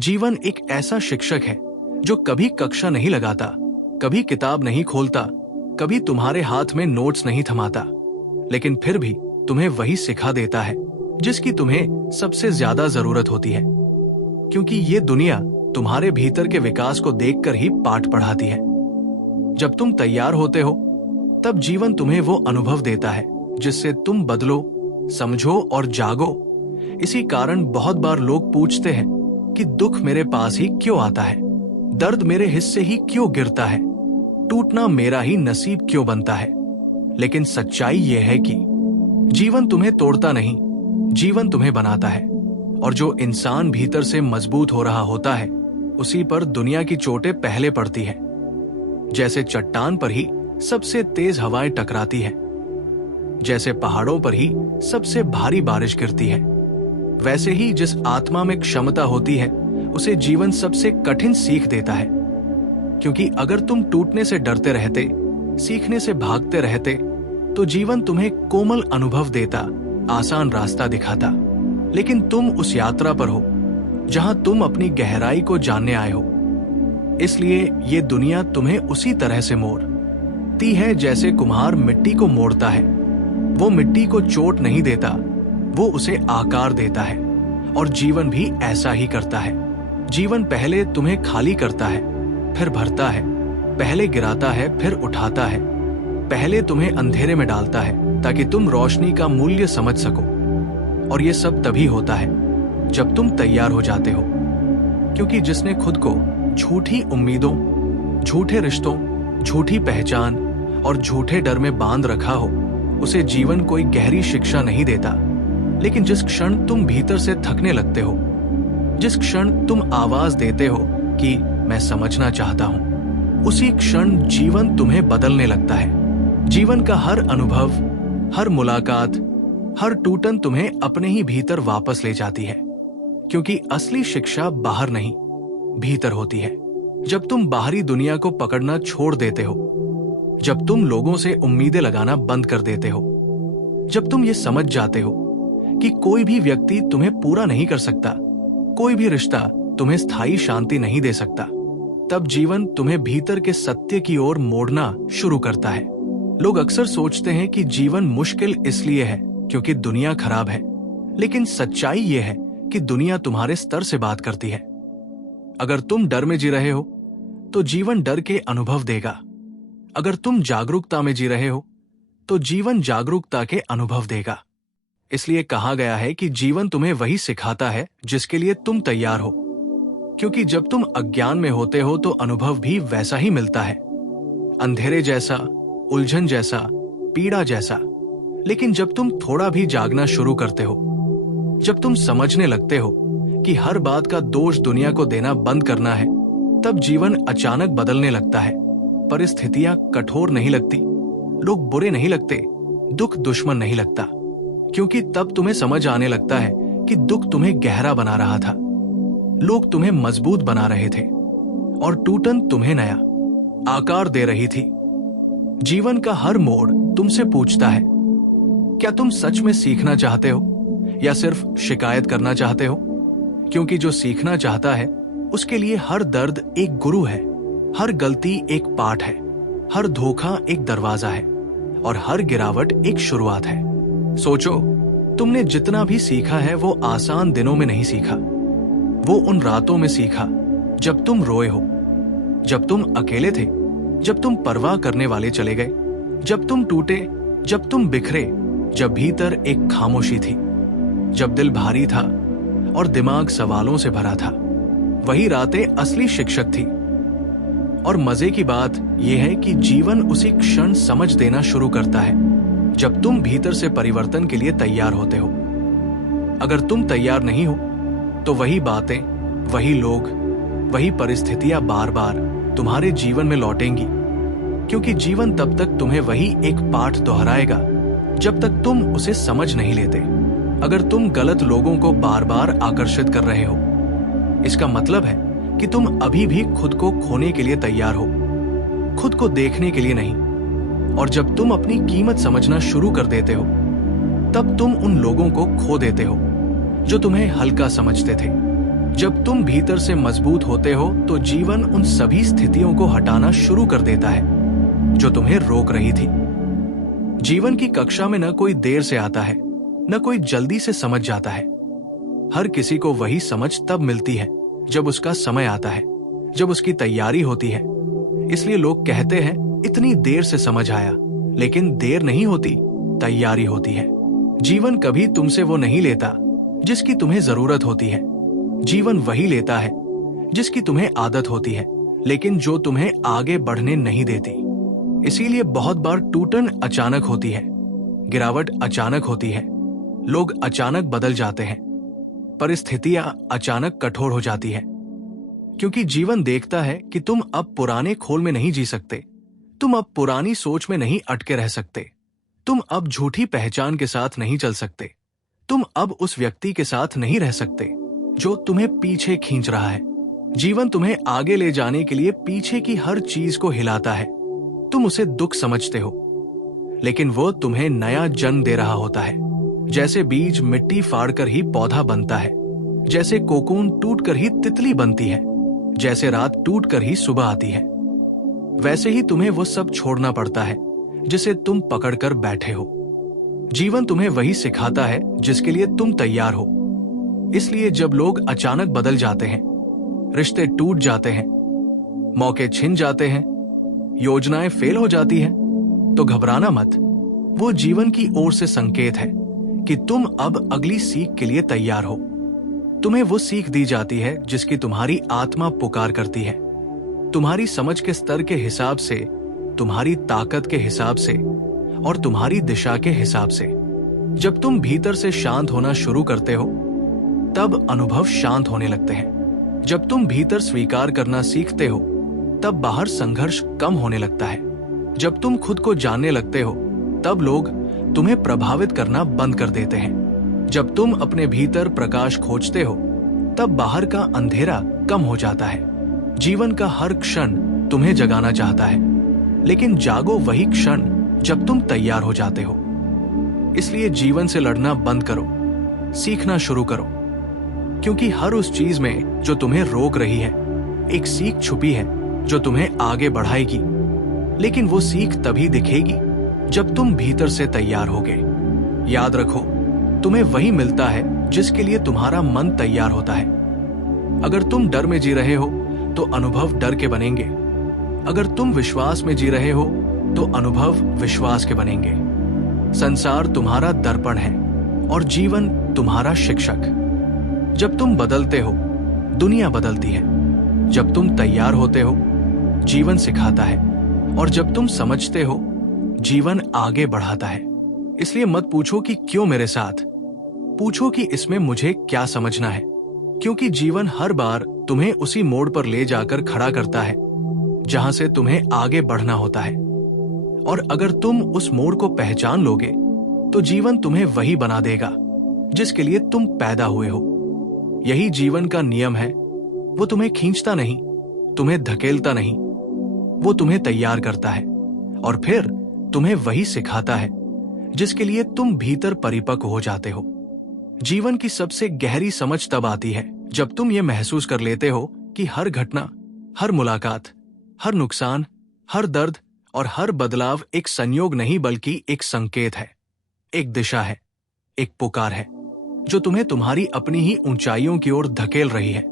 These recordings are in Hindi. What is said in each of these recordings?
जीवन एक ऐसा शिक्षक है जो कभी कक्षा नहीं लगाता, कभी किताब नहीं खोलता, कभी तुम्हारे हाथ में नोट्स नहीं थमाता, लेकिन फिर भी तुम्हें वही सिखा देता है जिसकी तुम्हें सबसे ज्यादा जरूरत होती है। क्योंकि ये दुनिया तुम्हारे भीतर के विकास को देखकर ही पाठ पढ़ाती है। जब तुम तैयार होते हो तब जीवन तुम्हें वो अनुभव देता है जिससे तुम बदलो, समझो और जागो। इसी कारण बहुत बार लोग पूछते हैं कि दुख मेरे पास ही क्यों आता है, दर्द मेरे हिस्से ही क्यों गिरता है, टूटना मेरा ही नसीब क्यों बनता है। लेकिन सच्चाई यह है कि जीवन तुम्हें तोड़ता नहीं, जीवन तुम्हें बनाता है। और जो इंसान भीतर से मजबूत हो रहा होता है उसी पर दुनिया की चोटें पहले पड़ती है। जैसे चट्टान पर ही सबसे तेज हवाएं टकराती हैं, जैसे पहाड़ों पर ही सबसे भारी बारिश गिरती है, वैसे ही जिस आत्मा में क्षमता होती है उसे जीवन सबसे कठिन सीख देता है। क्योंकि अगर तुम टूटने से डरते रहते, सीखने से भागते रहते, तो जीवन तुम्हें कोमल अनुभव देता, आसान रास्ता दिखाता। लेकिन तुम उस यात्रा पर हो जहां तुम अपनी गहराई को जानने आए हो। इसलिए ये दुनिया तुम्हें उसी तरह से मोड़ती है जैसे कुम्हार मिट्टी को मोड़ता है। वो मिट्टी को चोट नहीं देता, वो उसे आकार देता है। और जीवन भी ऐसा ही करता है। जीवन पहले तुम्हें खाली करता है, फिर भरता है, पहले गिराता है, फिर उठाता है, पहले तुम्हें अंधेरे में डालता है ताकि तुम रोशनी का मूल्य समझ सको। और ये सब तभी होता है जब तुम तैयार हो जाते हो। क्योंकि जिसने खुद को झूठी उम्मीदों, झूठे रिश्तों, झूठी पहचान और झूठे डर में बांध रखा हो, उसे जीवन कोई गहरी शिक्षा नहीं देता। लेकिन जिस क्षण तुम भीतर से थकने लगते हो, जिस क्षण तुम आवाज देते हो कि मैं समझना चाहता हूं, उसी क्षण जीवन तुम्हें बदलने लगता है। जीवन का हर अनुभव, हर मुलाकात, हर टूटन तुम्हें अपने ही भीतर वापस ले जाती है। क्योंकि असली शिक्षा बाहर नहीं, भीतर होती है। जब तुम बाहरी दुनिया को पकड़ना छोड़ देते हो, जब तुम लोगों से उम्मीदें लगाना बंद कर देते हो, जब तुम ये समझ जाते हो कि कोई भी व्यक्ति तुम्हें पूरा नहीं कर सकता, कोई भी रिश्ता तुम्हें स्थायी शांति नहीं दे सकता, तब जीवन तुम्हें भीतर के सत्य की ओर मोड़ना शुरू करता है। लोग अक्सर सोचते हैं कि जीवन मुश्किल इसलिए है क्योंकि दुनिया खराब है। लेकिन सच्चाई यह है कि दुनिया तुम्हारे स्तर से बात करती है। अगर तुम डर में जी रहे हो तो जीवन डर के अनुभव देगा। अगर तुम जागरूकता में जी रहे हो तो जीवन जागरूकता के अनुभव देगा। इसलिए कहा गया है कि जीवन तुम्हें वही सिखाता है जिसके लिए तुम तैयार हो। क्योंकि जब तुम अज्ञान में होते हो तो अनुभव भी वैसा ही मिलता है, अंधेरे जैसा, उलझन जैसा, पीड़ा जैसा। लेकिन जब तुम थोड़ा भी जागना शुरू करते हो, जब तुम समझने लगते हो कि हर बात का दोष दुनिया को देना बंद करना है, तब जीवन अचानक बदलने लगता है। परिस्थितियां कठोर नहीं लगती, लोग बुरे नहीं लगते, दुख दुश्मन नहीं लगता। क्योंकि तब तुम्हें समझ आने लगता है कि दुख तुम्हें गहरा बना रहा था, लोग तुम्हें मजबूत बना रहे थे और टूटन तुम्हें नया आकार दे रही थी। जीवन का हर मोड़ तुमसे पूछता है, क्या तुम सच में सीखना चाहते हो या सिर्फ शिकायत करना चाहते हो? क्योंकि जो सीखना चाहता है उसके लिए हर दर्द एक गुरु है, हर गलती एक पाठ है, हर धोखा एक दरवाजा है और हर गिरावट एक शुरुआत है। सोचो, तुमने जितना भी सीखा है वो आसान दिनों में नहीं सीखा। वो उन रातों में सीखा जब तुम रोए हो, जब तुम अकेले थे, जब तुम परवाह करने वाले चले गए, जब तुम टूटे, जब तुम बिखरे, जब भीतर एक खामोशी थी, जब दिल भारी था और दिमाग सवालों से भरा था। वही रातें असली शिक्षक थी। और मजे की बात यह है कि जीवन उसी क्षण समझ देना शुरू करता है जब तुम भीतर से परिवर्तन के लिए तैयार होते हो। अगर तुम तैयार नहीं हो तो वही बातें, वही लोग, वही परिस्थितियां बार बार तुम्हारे जीवन में लौटेंगी। क्योंकि जीवन तब तक तुम्हें वही एक पाठ दोहराएगा जब तक तुम उसे समझ नहीं लेते। अगर तुम गलत लोगों को बार बार आकर्षित कर रहे हो, इसका मतलब है कि तुम अभी भी खुद को खोने के लिए तैयार हो, खुद को देखने के लिए नहीं। और जब तुम अपनी कीमत समझना शुरू कर देते हो, तब तुम उन लोगों को खो देते हो जो तुम्हें हल्का समझते थे, जब तुम भीतर से मजबूत होते हो तो जीवन उन सभी स्थितियों को हटाना शुरू कर देता है जो तुम्हें रोक रही थी। जीवन की कक्षा में न कोई देर से आता है, न कोई जल्दी से समझ जाता है। हर किसी को वही समझ तब मिलती है जब उसका समय आता है, जब उसकी तैयारी होती है। इसलिए लोग कहते हैं इतनी देर से समझ आया, लेकिन देर नहीं होती, तैयारी होती है। जीवन कभी तुमसे वो नहीं लेता जिसकी तुम्हें जरूरत होती है। जीवन वही लेता है जिसकी तुम्हें आदत होती है, लेकिन जो तुम्हें आगे बढ़ने नहीं देती। इसीलिए बहुत बार टूटन अचानक होती है, गिरावट अचानक होती है, लोग अचानक बदल जाते हैं, परिस्थितियां अचानक कठोर हो जाती है। क्योंकि जीवन देखता है कि तुम अब पुराने खोल में नहीं जी सकते, तुम अब पुरानी सोच में नहीं अटके रह सकते, तुम अब झूठी पहचान के साथ नहीं चल सकते, तुम अब उस व्यक्ति के साथ नहीं रह सकते जो तुम्हें पीछे खींच रहा है। जीवन तुम्हें आगे ले जाने के लिए पीछे की हर चीज को हिलाता है। तुम उसे दुख समझते हो, लेकिन वो तुम्हें नया जन्म दे रहा होता है। जैसे बीज मिट्टी फाड़कर ही पौधा बनता है, जैसे कोकून टूटकर ही तितली बनती है, जैसे रात टूटकर ही सुबह आती है, वैसे ही तुम्हें वो सब छोड़ना पड़ता है जिसे तुम पकड़कर बैठे हो। जीवन तुम्हें वही सिखाता है जिसके लिए तुम तैयार हो। इसलिए जब लोग अचानक बदल जाते हैं, रिश्ते टूट जाते हैं, मौके छिन जाते हैं, योजनाएं फेल हो जाती हैं, तो घबराना मत। वो जीवन की ओर से संकेत है कि तुम अब अगली सीख के लिए तैयार हो। तुम्हें वो सीख दी जाती है जिसकी तुम्हारी आत्मा पुकार करती है, तुम्हारी समझ के स्तर के हिसाब से, तुम्हारी ताकत के हिसाब से और तुम्हारी दिशा के हिसाब से। जब तुम भीतर से शांत होना शुरू करते हो, तब अनुभव शांत होने लगते हैं। जब तुम भीतर स्वीकार करना सीखते हो, तब बाहर संघर्ष कम होने लगता है। जब तुम खुद को जानने लगते हो, तब लोग तुम्हें प्रभावित करना बंद कर देते हैं। जब तुम अपने भीतर प्रकाश खोजते हो, तब बाहर का अंधेरा कम हो जाता है। जीवन का हर क्षण तुम्हें जगाना चाहता है, लेकिन जागो वही क्षण जब तुम तैयार हो जाते हो। इसलिए जीवन से लड़ना बंद करो, सीखना शुरू करो, क्योंकि हर उस चीज में जो तुम्हें रोक रही है, एक सीख छुपी है जो तुम्हें आगे बढ़ाएगी। लेकिन वो सीख तभी दिखेगी जब तुम भीतर से तैयार होगे। याद रखो, तुम्हें वही मिलता है जिसके लिए तुम्हारा मन तैयार होता है। अगर तुम डर में जी रहे हो तो अनुभव डर के बनेंगे। अगर तुम विश्वास में जी रहे हो तो अनुभव विश्वास के बनेंगे। संसार तुम्हारा दर्पण है और जीवन तुम्हारा शिक्षक। जब तुम बदलते हो, दुनिया बदलती है। जब तुम तैयार होते हो, जीवन सिखाता है, और जब तुम समझते हो, जीवन आगे बढ़ाता है। इसलिए मत पूछो कि क्यों मेरे साथ, पूछो कि इसमें मुझे क्या समझना है। क्योंकि जीवन हर बार तुम्हें उसी मोड़ पर ले जाकर खड़ा करता है जहां से तुम्हें आगे बढ़ना होता है। और अगर तुम उस मोड़ को पहचान लोगे तो जीवन तुम्हें वही बना देगा जिसके लिए तुम पैदा हुए हो। यही जीवन का नियम है। वो तुम्हें खींचता नहीं, तुम्हें धकेलता नहीं, वो तुम्हें तैयार करता है और फिर तुम्हें वही सिखाता है जिसके लिए तुम भीतर परिपक्व हो जाते हो। जीवन की सबसे गहरी समझ तब आती है जब तुम ये महसूस कर लेते हो कि हर घटना, हर मुलाकात, हर नुकसान, हर दर्द और हर बदलाव एक संयोग नहीं बल्कि एक संकेत है, एक दिशा है, एक पुकार है जो तुम्हें तुम्हारी अपनी ही ऊंचाइयों की ओर धकेल रही है।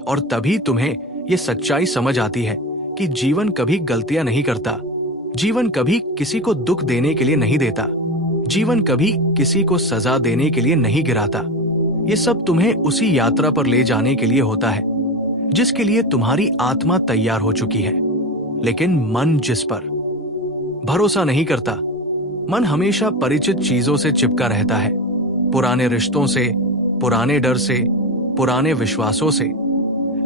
और तभी तुम्हें यह सच्चाई समझ आती है कि जीवन कभी गलतियां नहीं करता, जीवन कभी किसी को दुख देने के लिए नहीं देता, जीवन कभी किसी को सजा देने के लिए नहीं गिराता। ये सब तुम्हें उसी यात्रा पर ले जाने के लिए होता है जिसके लिए तुम्हारी आत्मा तैयार हो चुकी है। लेकिन मन जिस पर भरोसा नहीं करता, मन हमेशा परिचित चीजों से चिपका रहता है, पुराने रिश्तों से, पुराने डर से, पुराने विश्वासों से।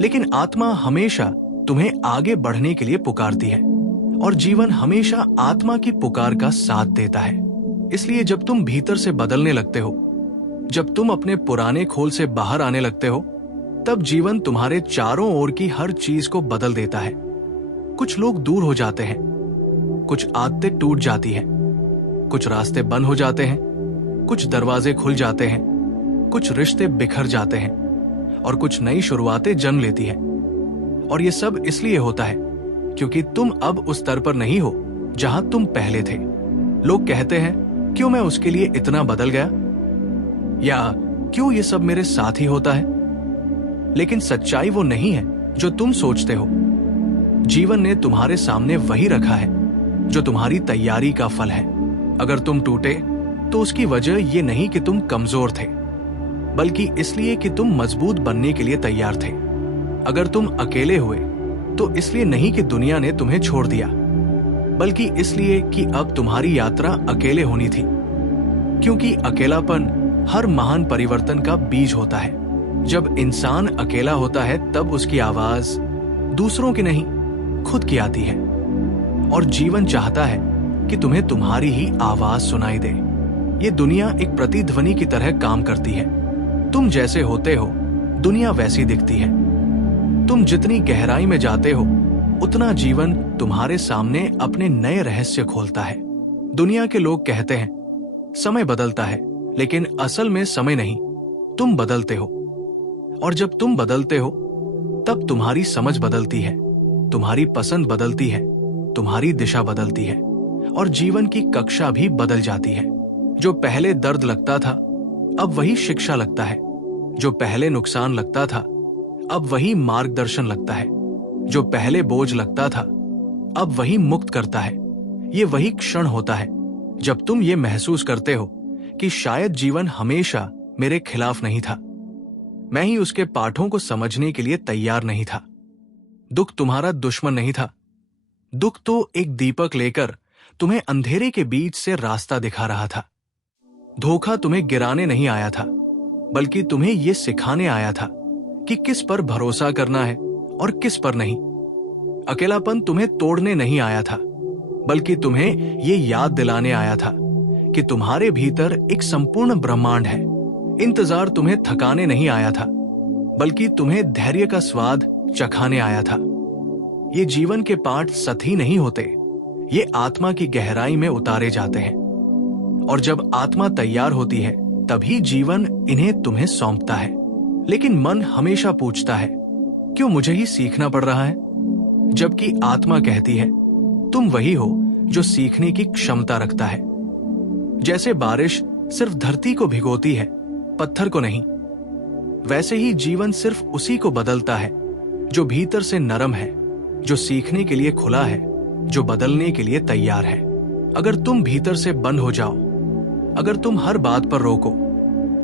लेकिन आत्मा हमेशा तुम्हें आगे बढ़ने के लिए पुकारती है और जीवन हमेशा आत्मा की पुकार का साथ देता है। इसलिए जब तुम भीतर से बदलने लगते हो, जब तुम अपने पुराने खोल से बाहर आने लगते हो, तब जीवन तुम्हारे चारों ओर की हर चीज को बदल देता है। कुछ लोग दूर हो जाते हैं, कुछ आदतें टूट जाती हैं, कुछ रास्ते बंद हो जाते हैं, कुछ दरवाजे खुल जाते हैं, कुछ रिश्ते बिखर जाते हैं और कुछ नई शुरुआतें जन्म लेती है। और ये सब इसलिए होता है क्योंकि तुम अब उस स्तर पर नहीं हो जहां तुम पहले थे। लोग कहते हैं, क्यों मैं उसके लिए इतना बदल गया, या क्यों ये सब मेरे साथ ही होता है। लेकिन सच्चाई वो नहीं है जो तुम सोचते हो। जीवन ने तुम्हारे सामने वही रखा है जो तुम्हारी तैयारी का फल है। अगर तुम टूटे तो उसकी वजह ये नहीं कि तुम कमजोर थे, बल्कि इसलिए कि तुम मजबूत बनने के लिए तैयार थे। अगर तुम अकेले हुए तो इसलिए नहीं कि दुनिया ने तुम्हें छोड़ दिया, बल्कि इसलिए कि अब तुम्हारी यात्रा अकेले होनी थी। क्योंकि अकेलापन हर महान परिवर्तन का बीज होता है। जब इंसान अकेला होता है तब उसकी आवाज दूसरों की नहीं, खुद की आती है। और जीवन चाहता है कि तुम्हें तुम्हारी ही आवाज सुनाई दे। ये दुनिया एक प्रतिध्वनि की तरह काम करती है। तुम जैसे होते हो दुनिया वैसी दिखती है। तुम जितनी गहराई में जाते हो उतना जीवन तुम्हारे सामने अपने नए रहस्य खोलता है। दुनिया के लोग कहते हैं समय बदलता है, लेकिन असल में समय नहीं, तुम बदलते हो। और जब तुम बदलते हो तब तुम्हारी समझ बदलती है, तुम्हारी पसंद बदलती है, तुम्हारी दिशा बदलती है, और जीवन की कक्षा भी बदल जाती है। जो पहले दर्द लगता था अब वही शिक्षा लगता है। जो पहले नुकसान लगता था अब वही मार्गदर्शन लगता है। जो पहले बोझ लगता था अब वही मुक्त करता है। ये वही क्षण होता है जब तुम ये महसूस करते हो कि शायद जीवन हमेशा मेरे खिलाफ नहीं था, मैं ही उसके पाठों को समझने के लिए तैयार नहीं था। दुख तुम्हारा दुश्मन नहीं था। दुख तो एक दीपक लेकर तुम्हें अंधेरे के बीच से रास्ता दिखा रहा था। धोखा तुम्हें गिराने नहीं आया था, बल्कि तुम्हें यह सिखाने आया था कि किस पर भरोसा करना है और किस पर नहीं। अकेलापन तुम्हें तोड़ने नहीं आया था, बल्कि तुम्हें यह याद दिलाने आया था कि तुम्हारे भीतर एक संपूर्ण ब्रह्मांड है। इंतजार तुम्हें थकाने नहीं आया था, बल्कि तुम्हें धैर्य का स्वाद चखाने आया था। ये जीवन के पाठ सतही नहीं होते, ये आत्मा की गहराई में उतारे जाते हैं। और जब आत्मा तैयार होती है तभी जीवन इन्हें तुम्हें सौंपता है। लेकिन मन हमेशा पूछता है, क्यों मुझे ही सीखना पड़ रहा है? जबकि आत्मा कहती है, तुम वही हो जो सीखने की क्षमता रखता है। जैसे बारिश सिर्फ धरती को भिगोती है, पत्थर को नहीं, वैसे ही जीवन सिर्फ उसी को बदलता है जो भीतर से नरम है, जो सीखने के लिए खुला है, जो बदलने के लिए तैयार है। अगर तुम भीतर से बंद हो जाओ, अगर तुम हर बात पर रोको,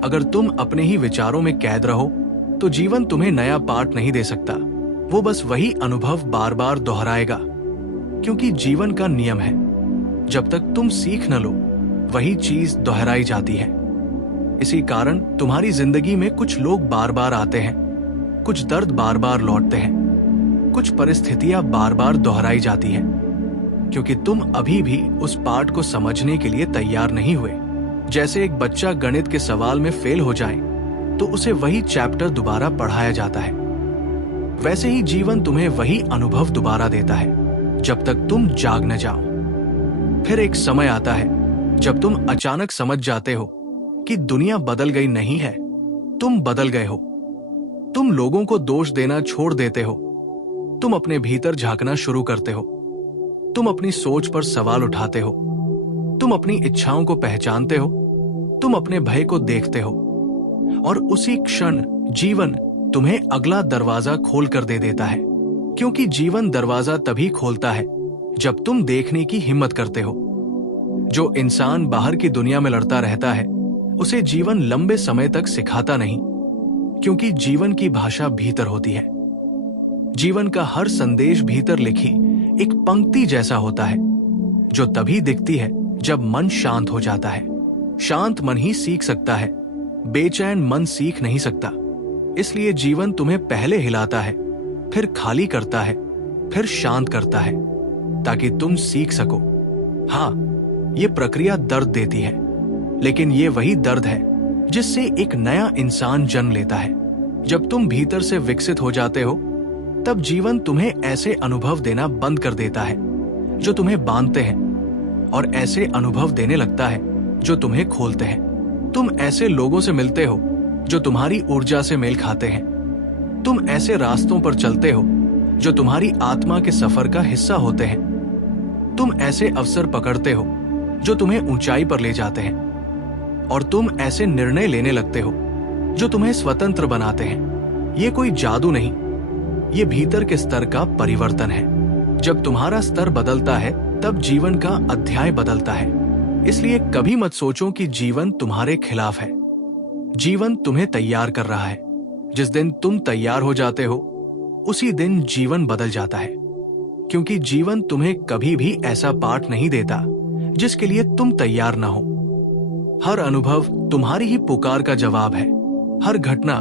अगर तुम अपने ही विचारों में कैद रहो, तो जीवन तुम्हें नया पाठ नहीं दे सकता। वो बस वही अनुभव बार बार दोहराएगा, क्योंकि जीवन का नियम है, जब तक तुम सीख न लो वही चीज दोहराई जाती है। इसी कारण तुम्हारी जिंदगी में कुछ लोग बार बार आते हैं, कुछ दर्द बार बार लौटते हैं, कुछ परिस्थितियां बार बार दोहराई जाती हैं, क्योंकि तुम अभी भी उस पाठ को समझने के लिए तैयार नहीं हुए। जैसे एक बच्चा गणित के सवाल में फेल हो जाए तो उसे वही चैप्टर दोबारा पढ़ाया जाता है, वैसे ही जीवन तुम्हें वही अनुभव दोबारा देता है जब तक तुम जाग न जाओ। फिर एक समय आता है जब तुम अचानक समझ जाते हो कि दुनिया बदल गई नहीं है, तुम बदल गए हो। तुम लोगों को दोष देना छोड़ देते हो, तुम अपने भीतर झांकना शुरू करते हो। तुम अपनी सोच पर सवाल उठाते हो, तुम अपनी इच्छाओं को पहचानते हो, तुम अपने भय को देखते हो, और उसी क्षण जीवन तुम्हें अगला दरवाजा खोल कर दे देता है। क्योंकि जीवन दरवाजा तभी खोलता है जब तुम देखने की हिम्मत करते हो। जो इंसान बाहर की दुनिया में लड़ता रहता है उसे जीवन लंबे समय तक सिखाता नहीं, क्योंकि जीवन की भाषा भीतर होती है। जीवन का हर संदेश भीतर लिखी एक पंक्ति जैसा होता है, जो तभी दिखती है जब मन शांत हो जाता है। शांत मन ही सीख सकता है, बेचैन मन सीख नहीं सकता। इसलिए जीवन तुम्हें पहले हिलाता है, फिर खाली करता है, फिर शांत करता है, ताकि तुम सीख सको। हाँ, ये प्रक्रिया दर्द देती है, लेकिन ये वही दर्द है जिससे एक नया इंसान जन्म लेता है। जब तुम भीतर से विकसित हो जाते हो, तब जीवन तुम्हें ऐसे अनुभव देना बंद कर देता है जो तुम्हें बांधते हैं, और ऐसे अनुभव देने लगता है जो तुम्हें खोलते हैं। तुम ऐसे लोगों से मिलते हो जो तुम्हारी ऊर्जा से मेल खाते हैं, तुम ऐसे रास्तों पर चलते हो जो तुम्हारी आत्मा के सफर का हिस्सा होते हैं। तुम ऐसे अवसर पकड़ते हो जो तुम्हें ऊंचाई पर ले जाते हैं, और तुम ऐसे निर्णय लेने लगते हो जो तुम्हें स्वतंत्र बनाते हैं। ये कोई जादू नहीं, ये भीतर के स्तर का परिवर्तन है। जब तुम्हारा स्तर बदलता है तब जीवन का अध्याय बदलता है। इसलिए कभी मत सोचो कि जीवन तुम्हारे खिलाफ है। जीवन तुम्हें तैयार कर रहा है। जिस दिन तुम तैयार हो जाते हो उसी दिन जीवन बदल जाता है, क्योंकि जीवन तुम्हें कभी भी ऐसा पाठ नहीं देता जिसके लिए तुम तैयार ना हो। हर अनुभव तुम्हारी ही पुकार का जवाब है, हर घटना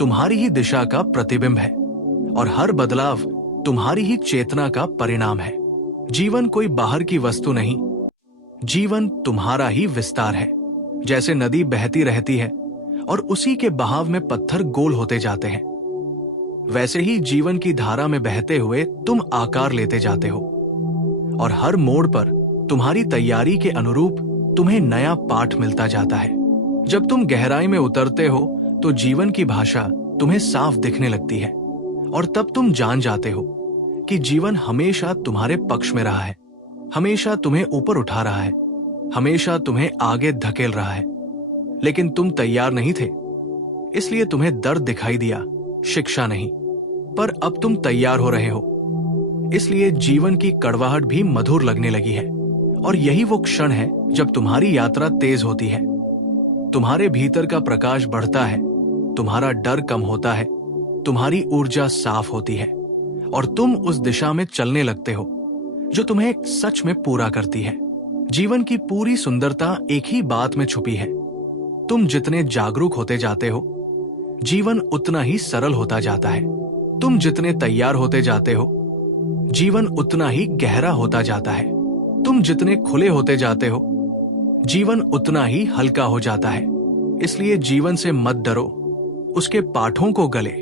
तुम्हारी ही दिशा का प्रतिबिंब है, और हर बदलाव तुम्हारी ही चेतना का परिणाम है। जीवन कोई बाहर की वस्तु नहीं, जीवन तुम्हारा ही विस्तार है। जैसे नदी बहती रहती है और उसी के बहाव में पत्थर गोल होते जाते हैं, वैसे ही जीवन की धारा में बहते हुए तुम आकार लेते जाते हो, और हर मोड़ पर तुम्हारी तैयारी के अनुरूप तुम्हें नया पाठ मिलता जाता है। जब तुम गहराई में उतरते हो तो जीवन की भाषा तुम्हें साफ दिखने लगती है, और तब तुम जान जाते हो कि जीवन हमेशा तुम्हारे पक्ष में रहा है, हमेशा तुम्हें ऊपर उठा रहा है, हमेशा तुम्हें आगे धकेल रहा है। लेकिन तुम तैयार नहीं थे, इसलिए तुम्हें दर्द दिखाई दिया, शिक्षा नहीं। पर अब तुम तैयार हो रहे हो, इसलिए जीवन की कड़वाहट भी मधुर लगने लगी है। और यही वो क्षण है जब तुम्हारी यात्रा तेज होती है, तुम्हारे भीतर का प्रकाश बढ़ता है, तुम्हारा डर कम होता है, तुम्हारी ऊर्जा साफ होती है, और तुम उस दिशा में चलने लगते हो जो तुम्हें सच में पूरा करती है। जीवन की पूरी सुंदरता एक ही बात में छुपी है। तुम जितने जागरूक होते जाते हो, जीवन उतना ही सरल होता जाता है। तुम जितने तैयार होते जाते हो, जीवन उतना ही गहरा होता जाता है। तुम जितने खुले होते जाते हो, जीवन उतना ही हल्का हो जाता है। इसलिए जीवन से मत डरो, उसके पाठों को गले।